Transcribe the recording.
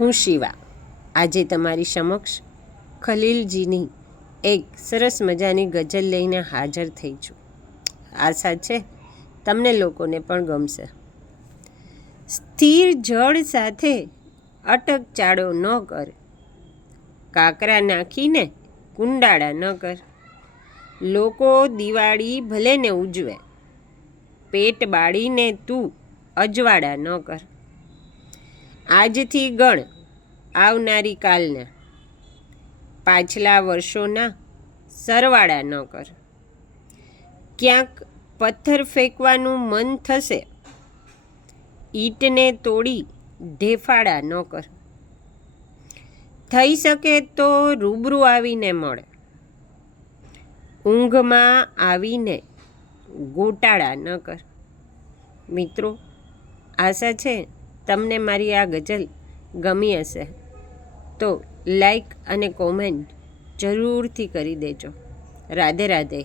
હું શિવા આજે તમારી સમક્ષ ખલીલજીની એક સરસ મજાની ગઝલ લઈને હાજર થઈ છું. આશા છે તમને લોકોને પણ ગમશે. સ્થિર જળ સાથે અટક ચાળો ન કર, કાકરા નાખીને કુંડાળા ન કર. લોકો દિવાળી ભલે ને ઉજવે, પેટ બાળીને તું અજવાળા ન કર. આજથી ગણ આવનારી કાલના, પાછલા વર્ષોના સરવાળા ન કર. ક્યાંક પથ્થર ફેંકવાનું મન થશે, ઈંટને તોડી ઢેફાડા ન કર. થઈ શકે તો રૂબરૂ આવીને મળે, ઊંઘમાં આવીને ગોટાળા ન કર. મિત્રો, આશા છે તમને મારી આ ગઝલ ગમી હશે, તો લાઈક અને કોમેન્ટ જરૂરથી કરી દેજો. રાધે રાધે.